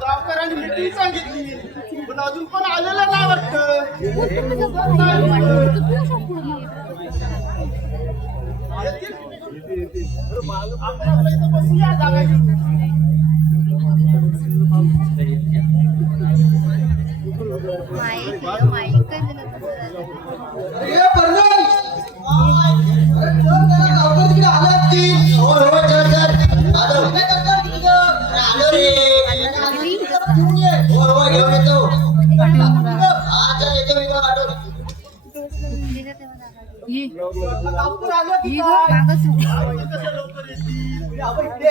गावकऱ्यांनी मीटिंग सांगितली पण अजून पण आलेलं नाही वाटतं. आपल्या इथं बसूया जागा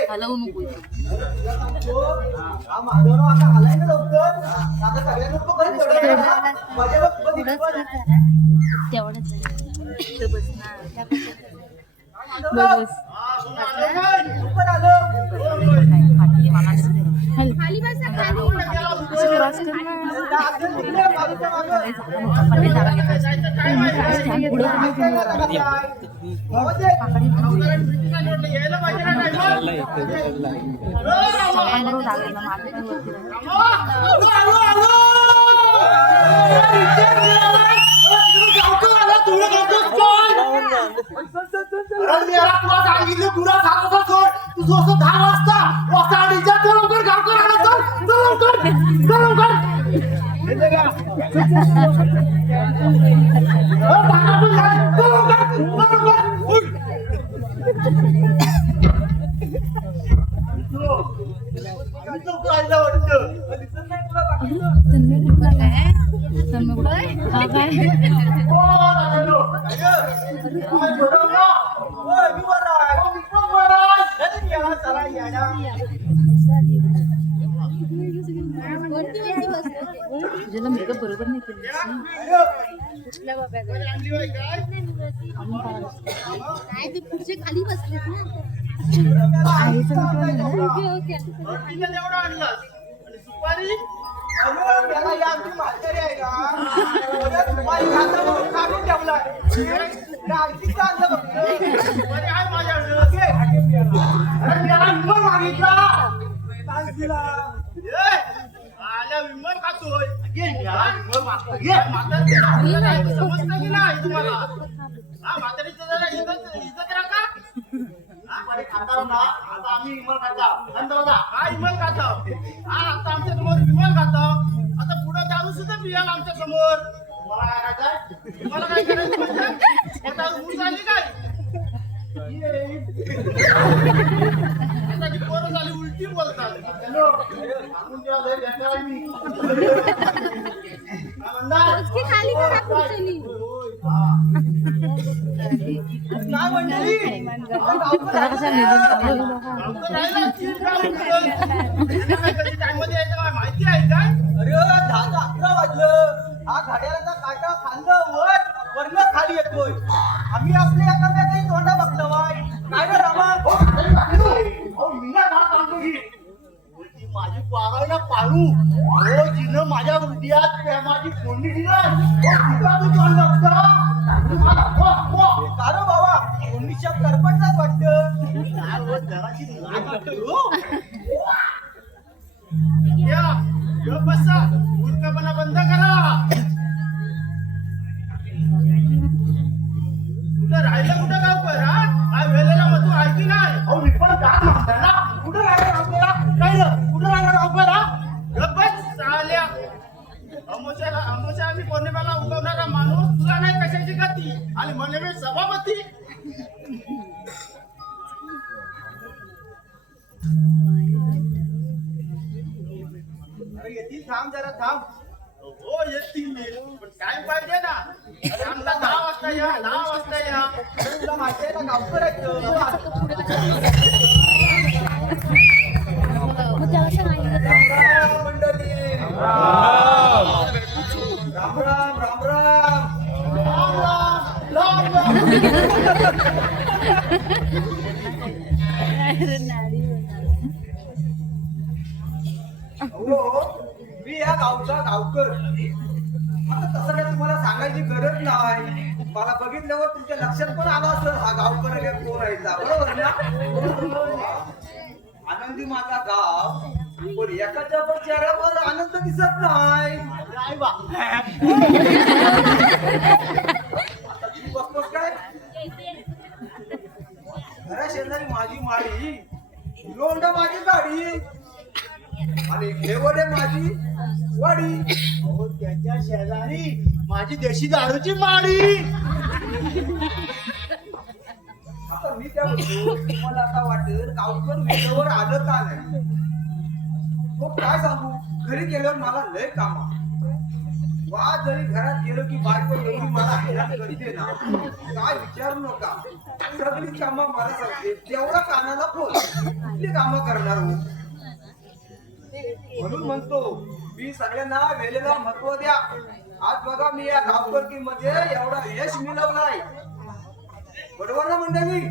हलवू नको तेवढंच ज्याला मेकअप बरोबर नाही केलं पुढचे खाली बसले विमान खातोय समजतं की नाही तुम्हाला? हा म्हातारीचं जरा इज्जत राखा. खाता ना आता आम्ही विमान खाता हा विमान खाता हा आता आमच्या समोर विमान खाता आता पुढे दारू सुद्धा पियाल आमच्या समोर. तुम्हाला काय करायचं म्हणजे ऊस आली काय पोरं झाली उलटी बोलतात. माहिती आहे काय? अरे 10-11 वाजलं हा घड्याळाचा काटा खाल्लं वरण खाली येतोय. आम्ही आपल्या एखाद्या तोंडा बघतो काय ना रामा माझी पारायला पाळू हो जिनं माझ्या हृदयात प्रेमाची फोडणी दिला कारण बाबा फोडणीच्या करपटलाच वाटतं जराची बसा उलकापणा बंद करा. कुठं राहिलं कुठं गावकर हा काय वेळेला मग तू ऐकी नाही अहो मी पण काय म्हणताय ना कुठं राहिलं गावकरा काय कुठं राहिलं गावकरा गप्पच चाल्या अमोशा आम्ही पौर्णिमेला उगवणारा माणूस तुला नाही कशाची गती आणि म्हणे मी सभापती. अरे येतील थांब जरा थांब. हो येतील पण टाइम पाहिजे ना. आमचा 10 वाजता या 10 वाजता या तुला माहिती आहे ना गावकर हो मी या गावचा गावकर. आता तसं काय तुम्हाला सांगायची गरज नाही. मला बघितल्यावर तुमच्या लक्षात पण आलं असेल हा गावकर आहे कोण आहे ता. बरोबर ना? आनंदी माझा गाव, पण एकाच्या पण चेहऱ्यावर आनंद दिसत नाही. काय बा आता तुम्ही बसतोस काय? घरा शेजारी माझी माळी, लोंढा माझी गाडी आणि घेवडे माझी वाडी. अहो त्याच्या शेजारी माझी देशी दारूची माडी. आता मी काय म्हणतो, तुम्हाला आता वाटेल गावकर वेळेवर आलं का नाही. हो काय सांगू, घरी गेल्यावर मला लय काम. वाद जरी घरात गेलो की बायको एवढी मला हैराण करते ना, काय विचारू नका. सगळी कामं मला सांगते, तेवढा कानाला फोन कुठली कामं करणार हो. म्हणून म्हणतो मी सगळ्यांना वेळेला महत्व द्या. आज बघा मी या गावकरकी मध्ये एवढा यश मिळवलाय. बरोबर ना मंडळी?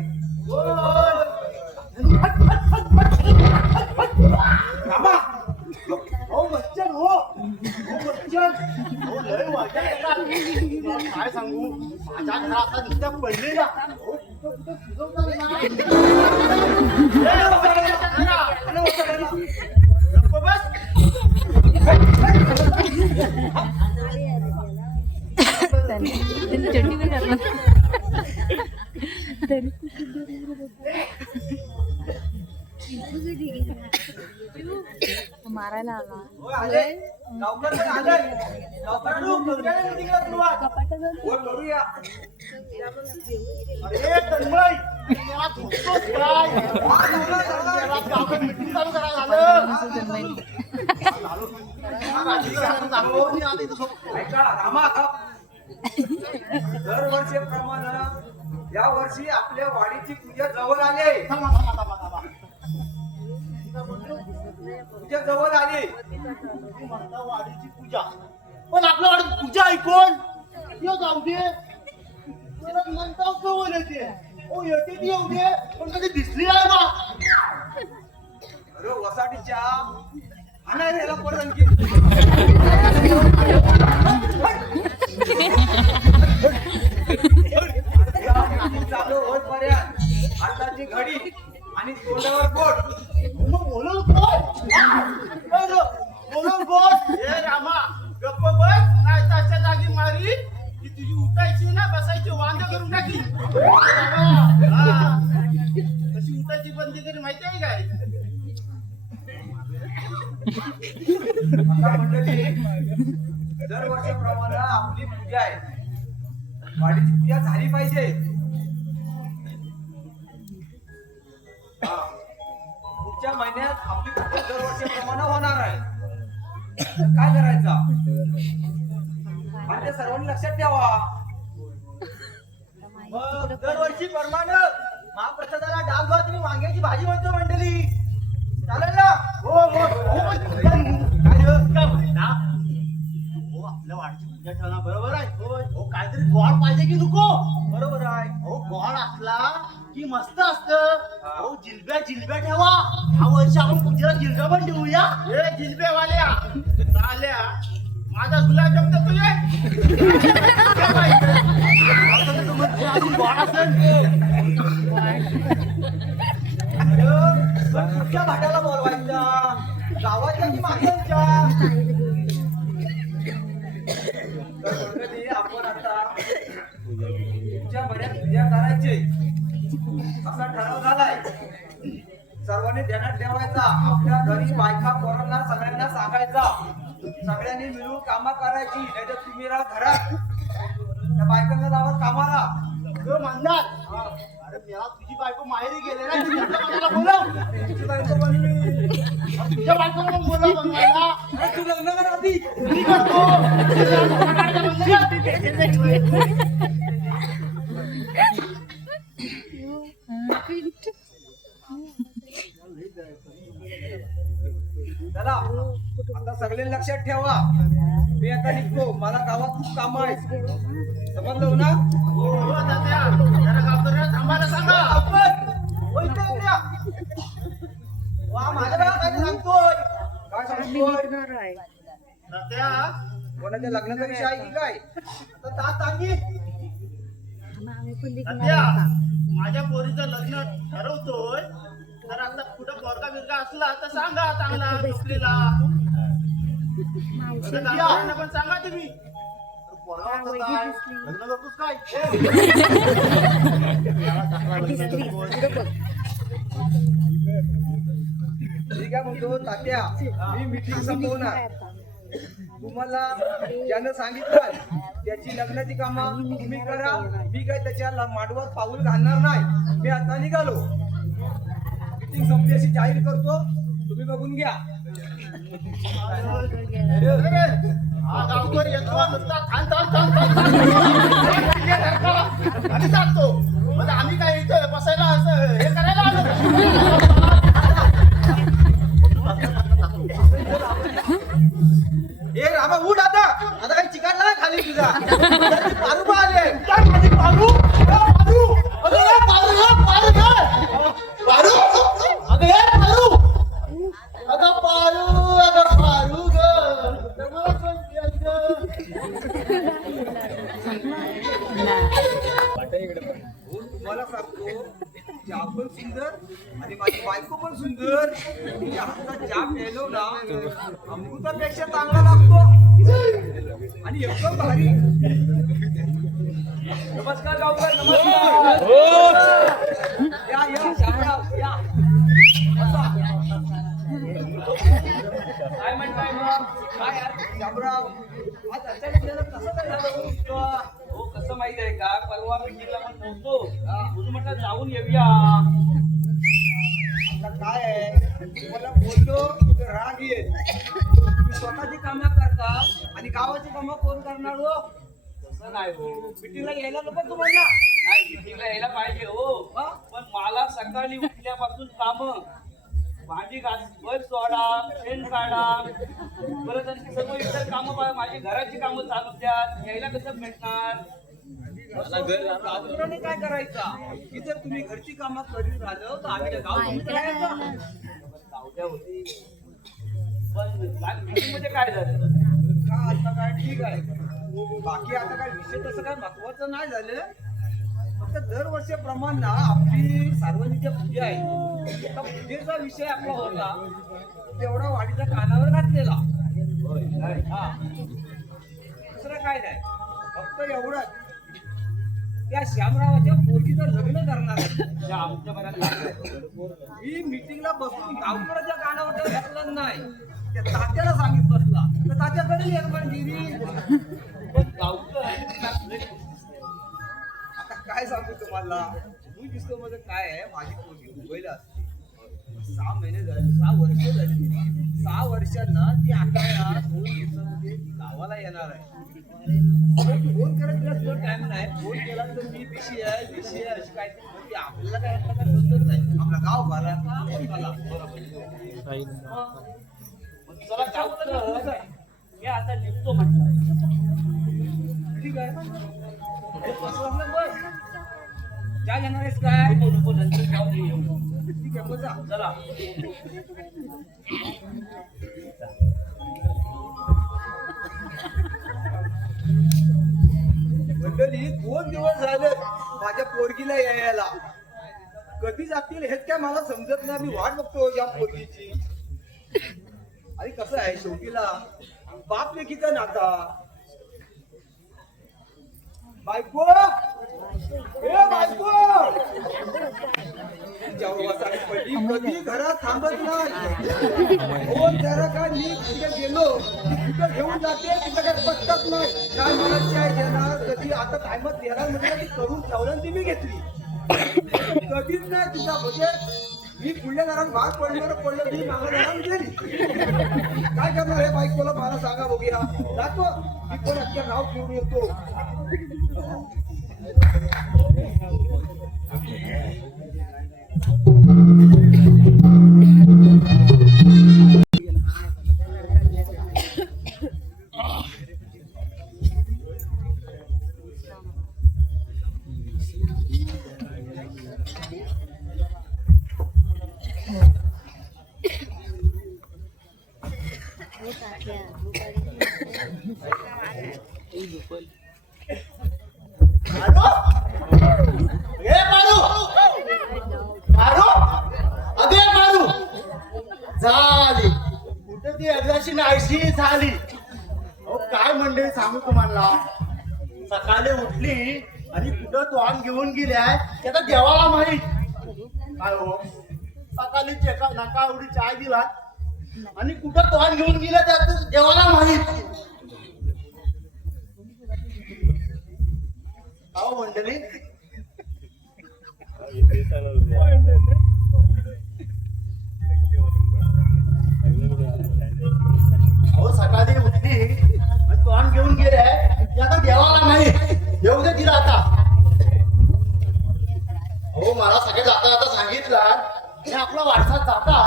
रामा, अहो बच्चन हो, अहो बच्चन, अहो लय वाजत येतात. तुला काय सांगू, माझ्या घरात आता नुसत्या पडलेल्या. अहो कुठं कुठं फिरवतात ना. गप्प बस. त्यांनी चटणी पण घातलं. मारायला आला. होय, आले. गावकर पण आले. गावकरांनो, करूया ना meeting ला सुरुवात? होय, करूया. अरे तन्मय, तुला झोपतोस काय? घरात गावात meeting चालू करायला झालं. ऐका रामा, दरवर्षीप्रमाणे या वर्षी आपल्या वाडीची पूजा जवळ आली. पूजा जवळ आली. तुम्ही म्हणता वाडीची पूजा, पण आपल्या वाडीत पूजा ऐकून येऊ जाऊ दे. परत नंतर जवळ येते. ओ येते ती येऊ दे, पण कधी दिसली आहे बा. अरे वसाडीच्या आणा याला परत आणखी. चालू होईपर्यंत हाताची घडी आणि तोंडावर बोट. मग बोलून कोण? बोलून कोण? ए रामा, गप्प बस. नाही तर अशा जागी मारी की तुझी उठायची ना बसायची वांग करून टाकी. हा. कशी उठायची बंदी तरी माहिती आहे काय? आता मंडळी, दरवर्षीप्रमाणे आपली पूजा आहे. वाडीची पूजा झाली पाहिजे. हा. पुढच्या महिन्यात आपली पूजा दरवर्षीप्रमाणे होणार आहे. तर काय करायचं आणि ते सर्वांनी लक्षात ठेवा. मग दरवर्षी प्रमाणे महाप्रसादाला डाळ भात आणि वांग्याची भाजी म्हणतो मंडळी. चालेल ना? हो हो हो. काय म्हणता? हो आपल्या वाडीची पूजा ठेवणं बरोबर आहे. होय. हो काहीतरी गोड पाहिजे की नको? बरोबर आहे. हो गोड असला की मस्त असतं. हो जिलब्या जिलब्या ठेवा. ह्या वर्षी आपण पूजेला जिलब्या पण ठेवूया. हे जिलब्यावाल्या आल्या माझा गुलाबजाम तर तू ये. अजून गोड असेल. कुठच्या भाट्याला बोलवायच्या, गावाच्या की माणसांच्या? तर मंडळी, आपण आता पुढच्या महिन्यात पूजा करायची असा ठराव झालाय. सर्वांनी ध्यानात ठेवायचा. आपल्या घरी बायका पोरांना सगळ्यांना सांगायचा, सगळ्यांनी मिळून कामा करायची. नाही तर तुम्ही राहा घरात, त्या बायकांना लावत कामाला. तो म्हणणार अरे मेला तुझी बायको माहेरी गेले ना, तुझ्या बोलव. तुझी बायको बनली. तुझ्या बायकोला पण बोलव बनवायला. अरे तू लग्न कर आधी. मी करतो. चला आता सगळे लक्षात ठेवा. मी आता निघतो, मला गावात खूप काम आहे. समजलं ना? हो तात्या, जरा गावकऱ्यांना थांबायला सांगा. आपण होय इथे उद्या. तात्या कोणाच्या लग्नाचा विषय आहे की काय तर ता सांगी तात्या माझ्या पोरीचं लग्न ठरवतोय तर आता कुठं पोरगा बिरगा असला तर सांगा चांगला नोकरीला गावाला पण सांगा तुम्ही पोरगा होता काय? लग्न करतोस काय ठीक आहे म्हणतो तात्या मी मीटिंग संपवणार तुम्हाला ज्यानं सांगितलं त्याची लग्नाची कामं तुम्ही करा मी काय त्याच्या मांडवात पाऊल घालणार नाही मी आता निघालो मीटिंग संपली अशी जाहीर करतो तुम्ही बघून घ्या हा गावकर येतो नुसता थांब थांब थांब थांब आणि सांगतो म्हणजे आम्ही काय इथं बसायला असं हे करायला आलो ए रामा उठ आता काही चिकन नाही खाली तुझा पारू बा आले काय माझी पारू पारू अगं हे पारू पारू अगं हे पारू अगं पारू ग तुम्हाला सांगतो चहा पण सुंदर आणि माझी बायको पण सुंदर मी हातचा चहा प्यायलो ना अमृतापेक्षा चांगला लागतो आणि एकदम भारी नमस्कार गावकर नमस्कार या या शामराव या बसा. काय म्हणताय मग काय यार शामराव आज अचानक गेलं कसं काय झालं हो कसं माहित आहे का परवा मीटिंगला पण नव्हतो म्हणून म्हटलं जाऊन येऊया आता काय आहे तुम्हाला बोललो तर राग येईल तुम्ही स्वतःची कामं करता आणि गावाची कामं कोण करणार हो तसं नाही हो मीटिंगला यायला नको तुम्हाला नाही मीटिंगला यायला पाहिजे हो पण मला सकाळी उठल्यापासून काम भांडी वर सोडा शेण काढा परत आणखी सर्व इतर कामं माझी घराची कामं चालू द्यात यायला कसं भेटणार गावकऱ्याने काय करायचा की जर तुम्ही घरची कामं करीत राहिलो तर आम्ही गाव करायचं जाऊद्या होती पण मीटिंग मध्ये काय झालं का आता काय ठीक आहे बाकी आता काय विषय तसं काय महत्वाचं नाही झालं फक्त दरवर्षीप्रमाणे ना आपली सार्वजनिक पूजा आहे त्या पूजेचा विषय आपला होता तेवढा वाडीच्या कानावर घातलेला हा दुसरं काय नाही फक्त एवढंच त्या श्यामरावाच्या पोरगीचं लग्न करणार आहे आमच्या मनात मी मीटिंगला बसून गावकऱ्याच्या कानावर घातलं नाही त्या तात्याला सांगित बसला तर तात्याकडे निर्माण केली पण गावकर आता काय सांगू तुम्हाला मी दिसतो मध्ये काय आहे माझी पोरगी मुंबईला असते 6 महिने झाले 6 वर्ष झाली 6 वर्षांना ती आता 2 दिवसामध्ये गावाला येणार आहे फोन करत तिला तुला टाइम नाही फोन केला तर मी बिशी आहे अशी काय ती आपल्याला काय समजत नाही आपला गाव भरा चला गावकर मी आता निघतो म्हटलं ठीक आहे बस काय घेणार आहेस काय नको नंतर जाऊन येऊ ठीक आहे बसा चला मंडळी 2 दिवस झाले माझ्या पोरगीला यायला कधी जातील हेच काय मला समजत नाही मी वाट बघतो या पोरगीची आणि कसं आहे शेवटीला बाप लेकीचा नाता बायको ए बायको जेव्हा पडली कधी घरात थांबत नाही हो जरा काय मी कुठे गेलो कुठं घेऊन जाते तिथं काय पटत नाही काय मला चाय देणार कधी आता टायमात देणार म्हणजे ती करून ठेवलं ती मी घेतली कधीच नाही तिचा म्हणजे मी पुढल्या घरात भाग पडलं मी मागं जाणार गेली काय करणार हे बायकोला मला सांगा बघूया जातो मी पण अख्ख्या नाव घेऊन येतो झाली कुठे ती एकदाची नाहीशी झाली. अहो काय मंडळी सांगू तुम्हाला, सकाळी उठली आणि कुठं तोंड घेऊन गेल्याय ते आता देवाला माहित. काय हो सकाळी चेका नका एवढी चाय दिला आणि कुठं तोंड घेऊन गेल्या त्यात देवाला माहित. अहो मंडळी अहो सकाळी उठली आणि तोंड घेऊन गेले ते आता देवाला माहित. येऊ दे तिला आता. हो मला सगळे जाता जाता सांगितलं हे आपला वारसा जाता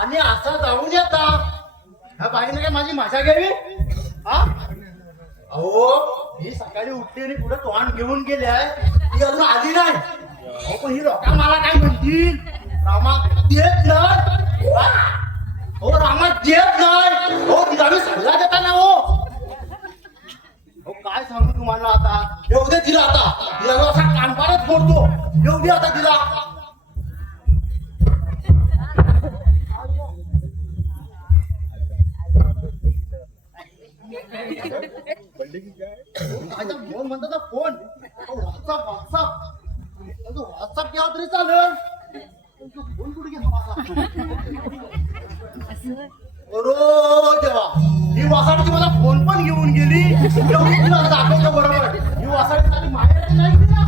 आणि असा जाऊन येता. ह्या बाईने काय माझी मजा घ्यावी हा. अहो ही सकाळी उठली आणि पुढे तोंड घेऊन गेली आहे ती अजून आली नाही. अहो पण ही लोक मला काय म्हणतील, रामा देत नाही. हो रामा देत नाही. हो तिला मी सल्ला देता ना हो. हो काय सांगू तुम्हाला आता. येऊ दे तिला आता. तिला असा कानपाडच फोडतो. येऊ दे आता तिला. फोन म्हणतो ना फोन. व्हॉट्सअप व्हॉट्सअप केला तरी चालेल. फोन कुठे गेला माझा. देवा ही वासाडीची मला फोन पण घेऊन गेली. एवढी तिला दाखवतो बरोबर. ही वासाडी सारी माहेरची नाही गेली ना.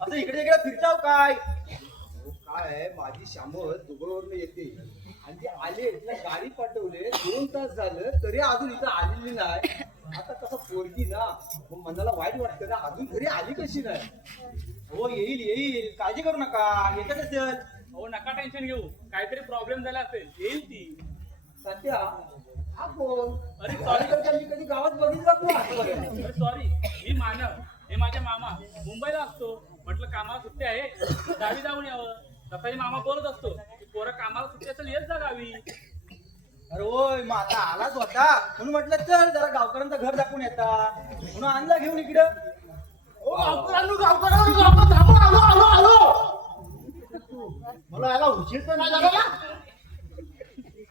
असं इकडे इकडे फिरताव काय. काय माझी श्यामल दुबळवरून येते आणि ते आले तिला गाडी पाठवले 2 तास झालं तरी अजून इथं आलेली नाही. आता कसं पोरगी ना मग मनाला वाईट वाटतं ना, अजून घरी आली कशी नाही. हो येईल येईल काळजी करू नका येते असेल. हो नका टेन्शन घेऊ, काहीतरी प्रॉब्लेम झाला असेल येईल ती. सध्या हा कोण. अरे सॉरी मी कधी गावात बघितलं नाही. सॉरी मी मानव, हे माझे मामा मुंबईला असतो. म्हटलं कामाला सुट्टी आहे गावी जाऊन यावं. तसाही मामा बोलत असतो की पोरं कामाला सुट्टी असेल येत जा गावी. अरे होय मग आता आलाच होता म्हणून म्हटलं चल जरा गावकऱ्यांचं घर दाखवून येता म्हणून आणला घेऊन इकडं. मला याला उशीर तर नाही झाला ना.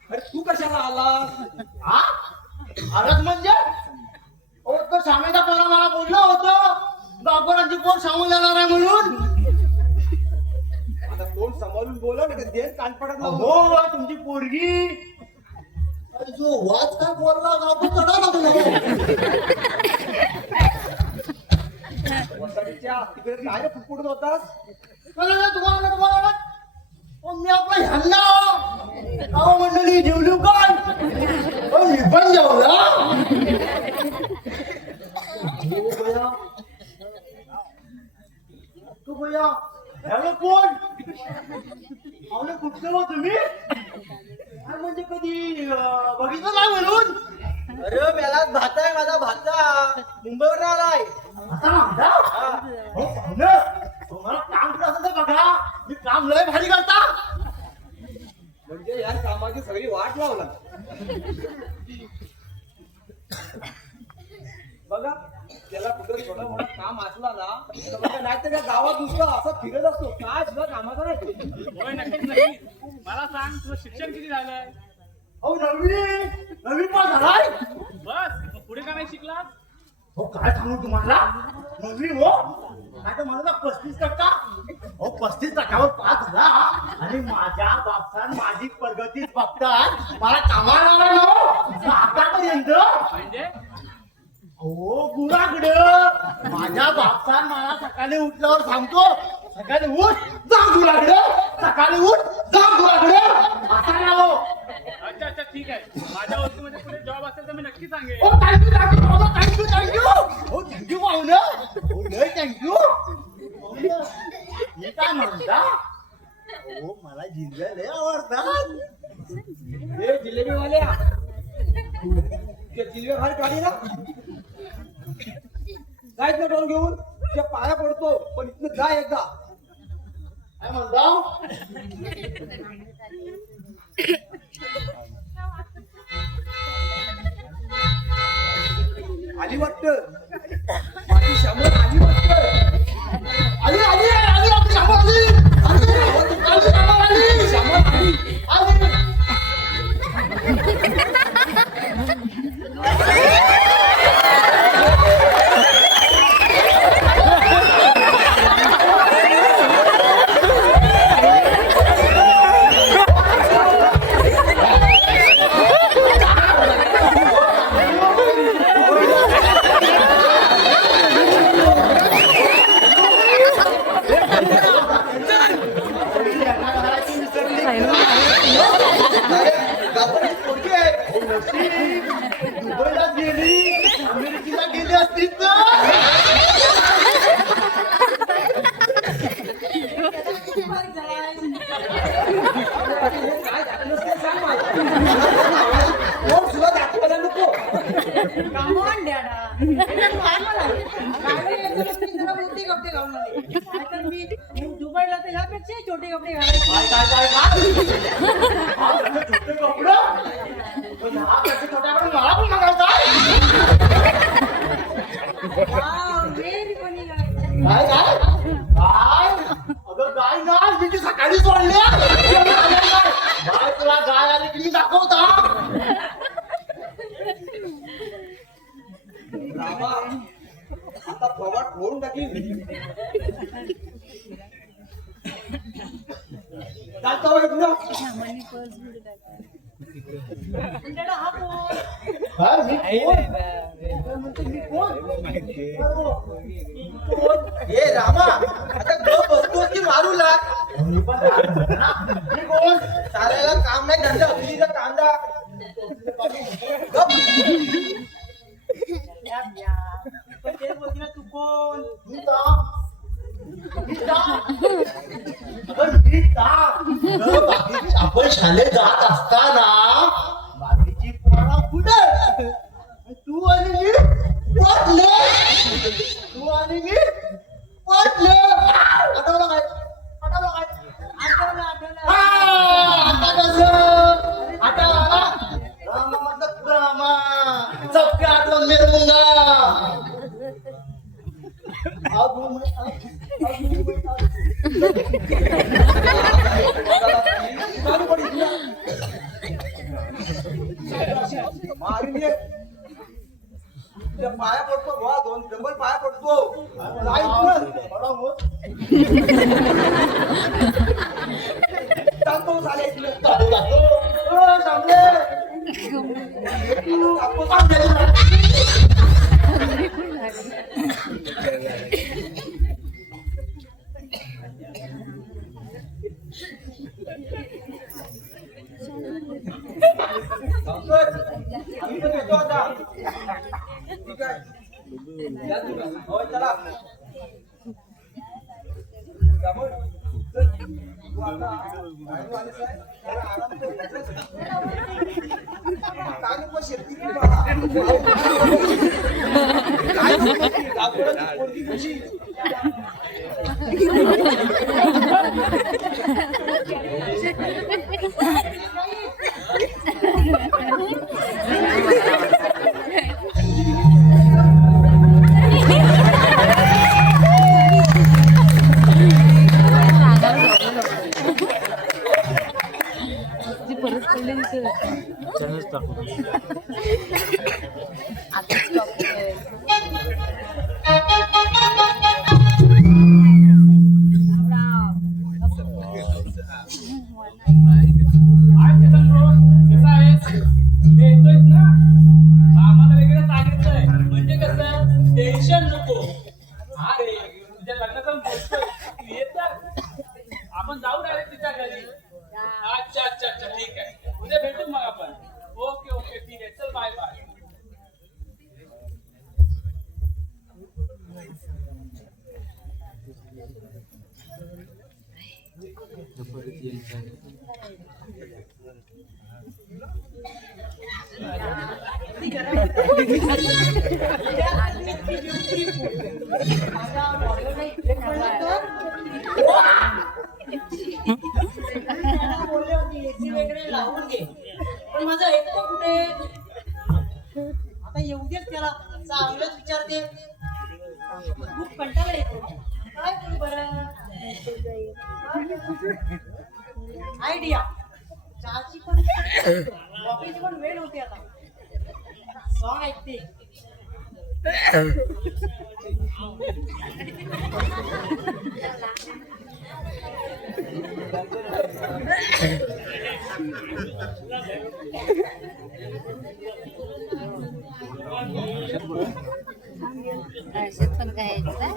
अरे तू कशाला आलास. हा आलाच म्हणजे ओ तो शामेचा पोरा मला बोललं होतं गावकऱ्यांची पोर सांगून जाणार आहे म्हणून. आता तोंड सांभाळून बोला ना देत कान पडत हो तुमची पोरगी जो वाच काय बोलला गावकर चढा वसाडीच्या तिकडे काय फुटफुटत होतास. तुम्हाला मी आपला ह्यांना अहो मंडळी जेवली काय मी पण जेवला. तू भैया ह्याला कोण आवले कुठले हो तुम्ही म्हणजे कधी बघितलं नाही म्हणून. अरे मेला भाता आहे माझा भाता मुंबईवर आलाय. आता म्हणता हो पाहुणं तुम्हाला काम कसं असेल तर बघा मी काम लय भारी करता. म्हणजे या कामाची सगळी वाट लावला. बघा त्याला कुठं छोटं मोठं काम असला ना नाही तर या गावात दुसरं असं फिरत असतो काय सुद्धा कामाचा नाही. होय नक्कीच नक्कीच. मला सांग तुझं शिक्षण किती झालंय. अहो नववी पास झालाय. बस मग पुढे का नाही शिकला. हो काय सांगू तुम्हाला नववी हो काय तर मला 35%. हो 35% पास झाला आणि माझ्या बापसान माझी प्रगतीच बघतात मला कामाला लावला आतापर्यंत. म्हणजे हो गुराकडं माझ्या बापसान मला सकाळी उठल्यावर सांगतो सकाळी उठ जा गुराकडं सकाळी उठ जा गुराकडं असा ना हो. अच्छा अच्छा ठीक आहे. माझ्या वस्तूमध्ये पुढे जॉब असेल तर मी नक्की सांगेन. Oh, thank you, thank you, Mama, thank you, thank you. Oh, thank you, पाहुणं. Oh, लय thank you. पाहुणं, हे काय म्हणता? Oh, मला जिल्हे लय आवडतात. हे जिलेबी वाल्या ते जिल्हे बाहेर काढी ना जायचं डोन घेऊन ते पाया पडतो पण इथनं जा एकदा काय म्हणता आली वाटतं माझी शंभर आली वाटतं आली आली आली आपली शामू आली आली आली शामू आली शंभर आली आली दुबईला गेली अमेरिकेला गेली असती काय झालं नसतं सांग मला. कोण तुला दाखवायला नको कामॉन डॅडा जरा मोठे कपडे घालून आले नाहीतर मी दुबईला तर ह्यापेक्षा छोटे कपडे घालायचे छोटे कपडे पण हा कसे छोट्या कपडे मला पण मागायचा व्हेरी फनी काय काय काय अगं गाय नाही मी ती सकाळी सोडली गाय तुला गाय आली की दाखवता रामा आता पवार फोडून टाकीन चालतो इथनं डॅडा हा कोण काय मी कोण? ए रामा आता गप बसतो की मारू लाग मी पण राहतो ना. मी कोण चालायला काम नाही धंदा तुझीचा कांदा गप पण ते बोलती ना तू कोण आपण शाळेत जात असताना बाकीची पोरा कुठे तू आणि मी पडले तू आणि मी पडले आठवलं काय आठवलं काय आठवलं आठवलं आता कसं आठवला रामा मतलब रामा सबके आठवण मिळूंगा पाया पडतो बुवा दोन डबल पाया पडतो चालतो झाले आम्ही पण येतो आता ठीक आहे या तुम्ही होय चला त्यामुळे तू आता बाहेरून आलीस आहे, जरा आराम कर. काय नको शेती की बाळा. काय नको ती गावकऱ्याची पोरगी कशी जी परत पडली तिथे आताच टाकतोय. काय चेतन ब्रो कसा आहेस ते येतोयस ना आम्हाला वगैरे सांगितलंय म्हणजे कसं टेन्शन नको अरे तुझ्या लग्नाचा बोलतोय तू येत जा. आपण जाऊ डायरेक्ट तिच्या घरी अच्छा अच्छा अच्छा ठीक आहे उद्या भेटू मग आपण ओके ओके ठीक आहे चल बाय बाय Thank you. जरा माझ्या बॉडीला इकडे पडलं तर त्याला बोलले होते एसी वगैरे लावून घे पण माझं ऐकतो कुठे आता येऊ देत त्याला चांगलंच विचारते खूप कंटाळा येतो काय करू बरं आयडिया चहाची पण कॉफीची पण वेळ होती आता सॉंग ऐकते अशात पण काय आहे का?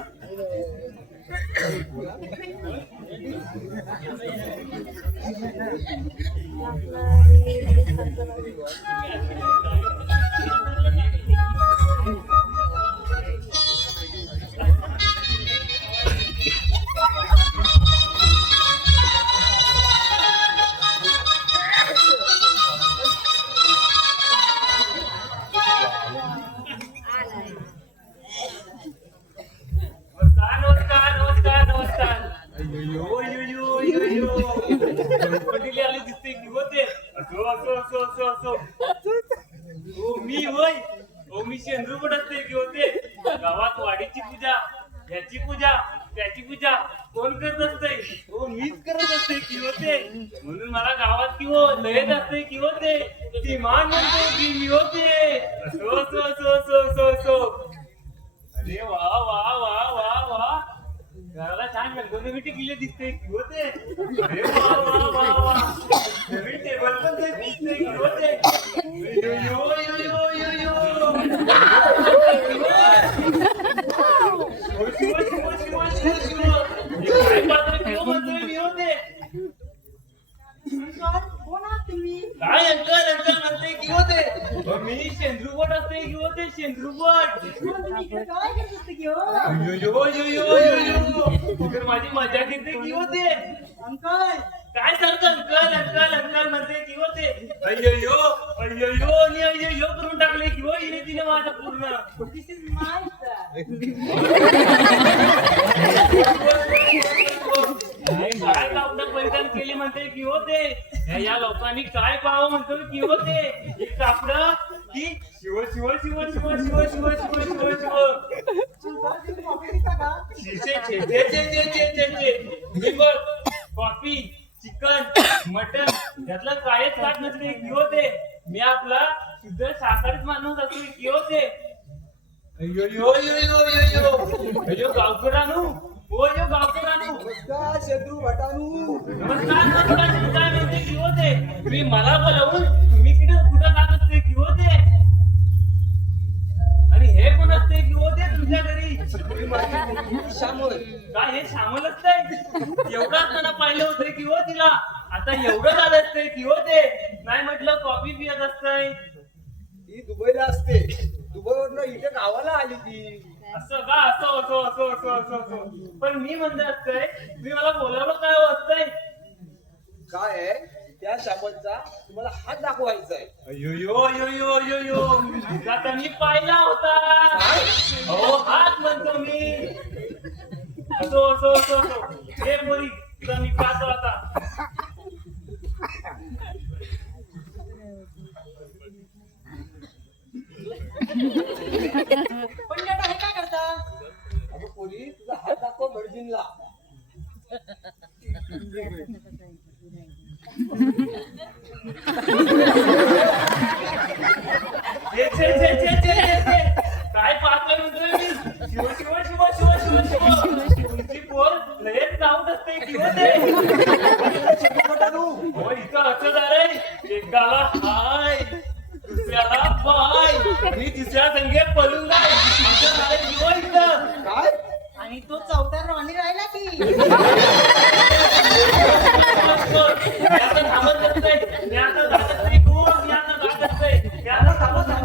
मी शेंद्रू पण असते की होते गावात वाडीची पूजा ह्याची पूजा त्याची पूजा कोण करत असते हो मीच करत असते की होते म्हणून मला गावात कि हो लयत असते की होते ती मान म्हणते की मी होते so so so so so so अरे वा वा वा वा वा घराला छान रंगोली केली दिसते की होते अरे वा वा वा वा नवीन टेबल पण ते दिसते की होते यो यो यो यो यो कोण आहात तुम्ही काय अंकल अंकल म्हणते की होते मी शेंद्रूपट असते की होते शेंद्रूपट तुम्ही इकडे काय करत असते की हो यो यो यो यो यो तर माझी मजा घेते की होते अंकल काय सारखं अंकल अंकल अंकल म्हणते की होते अय्यो अय्यो आणि अय्यो करून टाकले की हो हिने तिने माझा पूर्ण दिस इज माय काय कापड परिधान केली म्हणते की होते या लोकांनी काय पाहावं म्हणतो की होते हे कापड की शिव शिव शिव शिव शिव शिव शिव शिव शिव मी बघ कॉफी चिकन मटन यातलं कायच खात नसते की होते मी आपला शुद्ध शाकाहारीच माणूस असतो की होते अय्यो यो यो यो यो यो अय्यो गावकरांनो ओ यो गावकरांनो नमस्कार शेंद्रू भटानू नमस्कार नमस्कार काय म्हणते की होते तुम्ही मला बोलावून तुम्ही कुठं जात असते की होते आणि हे कोण असते की होते तुमच्या घरी श्यामल काय हे श्यामल असतंय एवढं असताना पाहिलं होतं की हो तिला आता एवढं झालं असतंय की होते नाही म्हटलं कॉफी पियत असतंय ती दुबईला असते दुबईवरनं इथे गावाला आली ती असं का असं असो असो असो असो असो पण मी म्हणत असतंय तुम्ही मला बोलावलं काय हो असतंय काय आहे त्या श्यामलचा तुम्हाला हात दाखवायचा आहे अयो यो यो यो यो यो आता मी पाहिला होता हो हात म्हणतो मी असो असो असो असो हे बरी तुला मी पाहतो आता पण बेटा हे काय करता अगं पोरी तुझा हात दाखव भटजींना काय पाहतोय म्हणतोय मी शिव शिव शिव शिव शिव शिव तुमची पोर लयच जाऊत असते की होते हो इथं असं झालंय एकाला हाय दुसऱ्याला बाय आणि तिसऱ्या संगे पळून जाय असं झालंय की हो इथं काय आणि तो चौथा राणी राहिला की मी आता थांबत नसतंय मी आता जात नाही कोण मी आता जात नसतंय मी आता थांबत नसतंय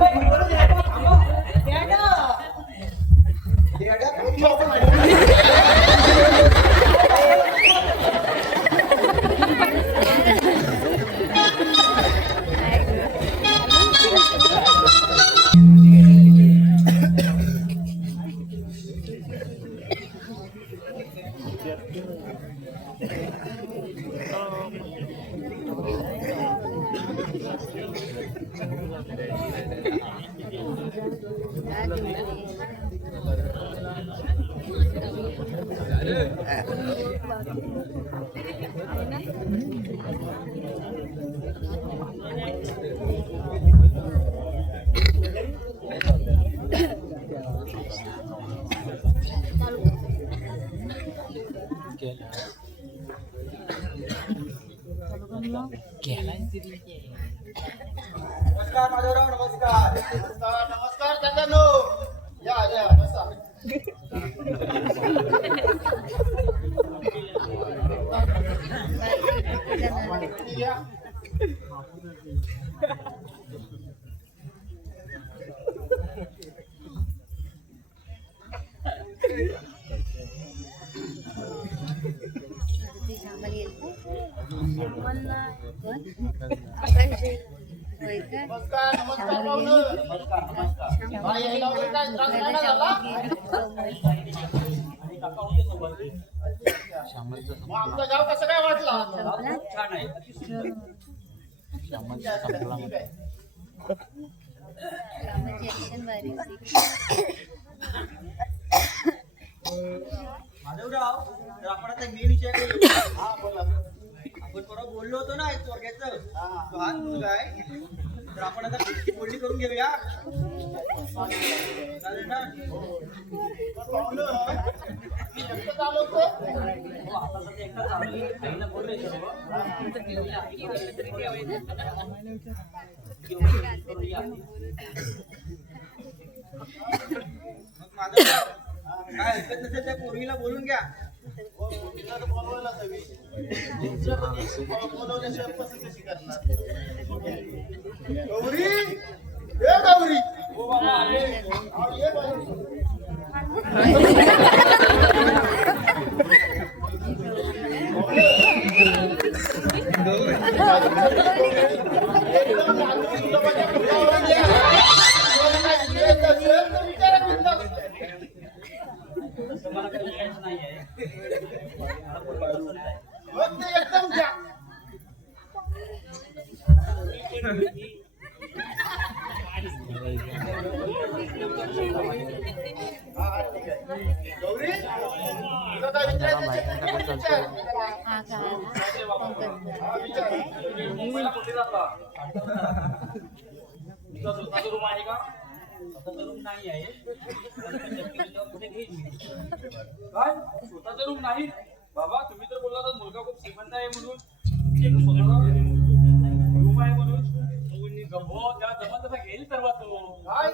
येड्या कोणी आपण नमस्कार माधवराव, नमस्कार. नमस्कार नमस्कार काकांनो. या या बसा. या. ती सांगायला येईल का? होय का? नमस्कार नमस्कार पाहुणं. नमस्कार नमस्कार. बाई यायला वगैरे काय त्रास नाही ना झाला? मग आमचा गाव कसं काय वाटला? छान आहे. कामाची ऍक्शन भारी होती. माधवराव, तर आपण आता मेन विषयाकडे येऊ. हा बोला. आपण परवा बोललो होतो ना चोरग्याचं, हा. तो हाच मुलगा आहे. तर आपण आता बोलणी करून घेऊया. चालेल ना? पाहुणं, मी एकटंच आलो होतो. हो, आता सध्या एकटा चालू आहे. आईला बोललोय सर्व. करूया. मग माधवराव, काय हरकत नसेल त्या पोरीला बोलून घ्या. हो, तिला तर बोलवायलाच हवी. बोलवल्याशिवाय कसं कशी करणार? गौरी ए गौरी. हो बाबा आले. हा, ये बाई. एकदम नाजूक गुलाबाच्या फुलावर या. तुम्हाला काय द्यायचं असेल तर विचारा बिनधास्त. तसं मला काही विषयच नाही आहे. मला पोरगी पसंत आहे. मग ते एकदम घ्या. हा, ठीक आहे. गौरी तुला काय विचारायचं असेल तर विचार. हा का? पंकज. हा, विचार. मुंबईला कुठे जाता? तुझा स्वतःचा रूम आहे का? स्वतःचा रूम नाही आहे. कुठे घेईन मी. काय स्वतःचा रूम नाही? बाबा तुम्ही तर बोलला होता मुलगा खूप श्रीमंत आहे म्हणून. त्याचं स्वतःचा रूम आहे म्हणून. गप्पो त्या जमत तसा घेईल सर्व तो. काय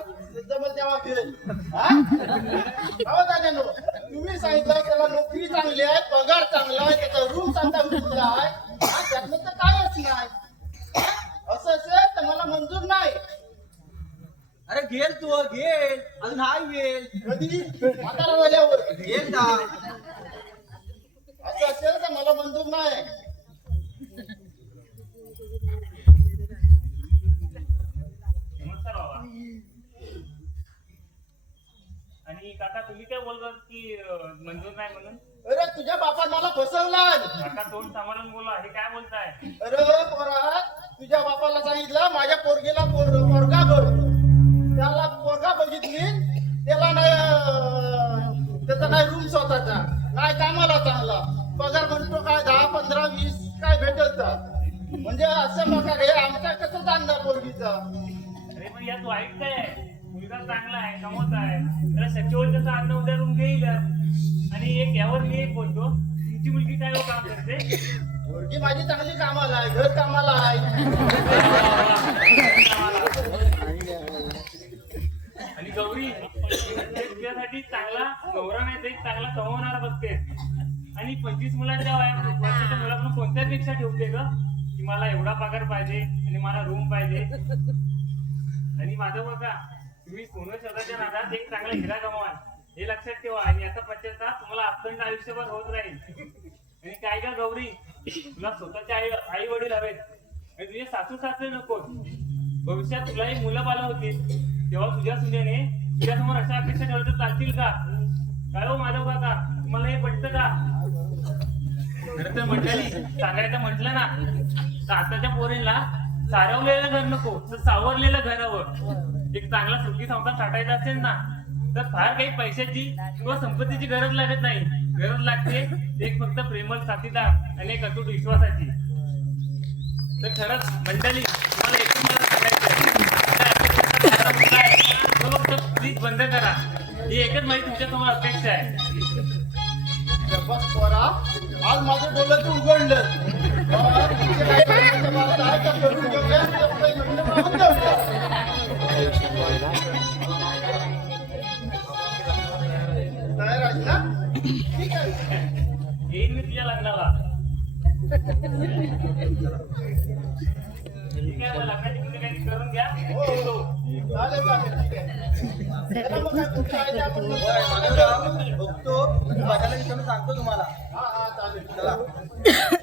जमल तेव्हा घेईल. हा? अहो दादांनो, तुम्ही सांगितलं त्याला नोकरी चांगली आहे, पगार चांगला आहे, त्याचा रूम चांगला उठला आहे. हा, त्यातलं तर कायच नाही. हा? असं असेल तर मला मंजूर नाही. अरे घेल तू, घेल. अजून हा येईल. कधी म्हातारा झाल्यावर घेल ना. असं असेल तर मला मंजूर नाही. नमस्कार बाबा. आणि काका तुम्ही काय बोलतात की मंजूर नाही म्हणून? अरे तुझ्या बापान मला फसवलाय. काका तोंड सांभाळून बोला. हे काय बोलताय? अरे पोरा, तुझ्या बापाला सांगितलं माझ्या पोरगीला पोरगा बघ. त्याला पोरगा बघितली, त्याला नाही त्याचा नाही रूम स्वतःचा, नाही कामाला चांगला पगार म्हणतो काय 10, 15, 20 काय भेटत. म्हणजे असं नका हे आमच्या कसं जाणणार पोरगीचा. अरे पण यात वाईट काय आहे? मुलगा चांगला आहे, कमवत आहे, त्याला शक्यवर त्याचा अन्न उद्या रूम घेईल. आणि एक यावर मी एक बोलतो, तुमची मुलगी काय हो काम करते? पोरगी माझी चांगली कामाला आहे, घर कामाला आहे. आणि गौरी तुझ्यासाठी चांगला नवरा नाही तरी चांगला कमवणारा बघते. आणि 25 मुलांच्या वर्षाच्या मुलाकडून कोणत्या पेक्षा ठेवते ग की मला एवढा पगार पाहिजे आणि मला रूम पाहिजे. आणि माझं बघा, तुम्ही सोनं शोधाच्या नादात एक चांगला हिरा गमावाल हे लक्षात ठेवा. आणि याचा पश्चाताप तुम्हाला अखंड आयुष्यभर होत राहील. आणि काय का गौरी, तुला स्वतःचे आई वडील हवेत आणि तुझे सासू सासरे नको. भविष्यात तुलाही मुलं बाळ होतील, तेव्हा तुझ्या सुनेने तुझ्यासमोर अशा अपेक्षा ठेवल्या तर चालतील का? काय हो माधव काका, तुम्हाला हे पटतं का? खरं तर मंडळी सांगायचं म्हटलं ना तर आताच्या पोरींना सारवलेलं घर नको तर सावरलेलं घर हवं. एक चांगला सुखी संसार साठायचा असेल ना तर फार काही पैशाची किंवा संपत्तीची गरज लागत नाही. गरज लागते एक फक्त प्रेमळ साथीदार आणि एक अतूट विश्वासाची. तर खरंच मंडळी तुम्हाला एकूण मला सांगायचं तो फक्त प्लीज बंद करा. ही एकच माझी तुमच्या समोर अपेक्षा आहे. बस पोरा, आज माझं डोलं तू उघडलं. तुमचे काही कामाच्या बाबत आहे का करून घेऊया, तुझ्या पुढे लग्न लावून देऊया. तयार आहेस ना? ठीक आहे. येईन मी तुझ्या लग्नाला. ठीक आहे, मग लग्नाची तुम्ही काही करून घ्या. हो, हो. चालेल, चालेल, ठीक आहे. चला मग काय तुमच्या आईने आपण होय, माधवराव, बघतो बाजारला विचारून सांगतो तुम्हाला. हा, हा, चालेल. चला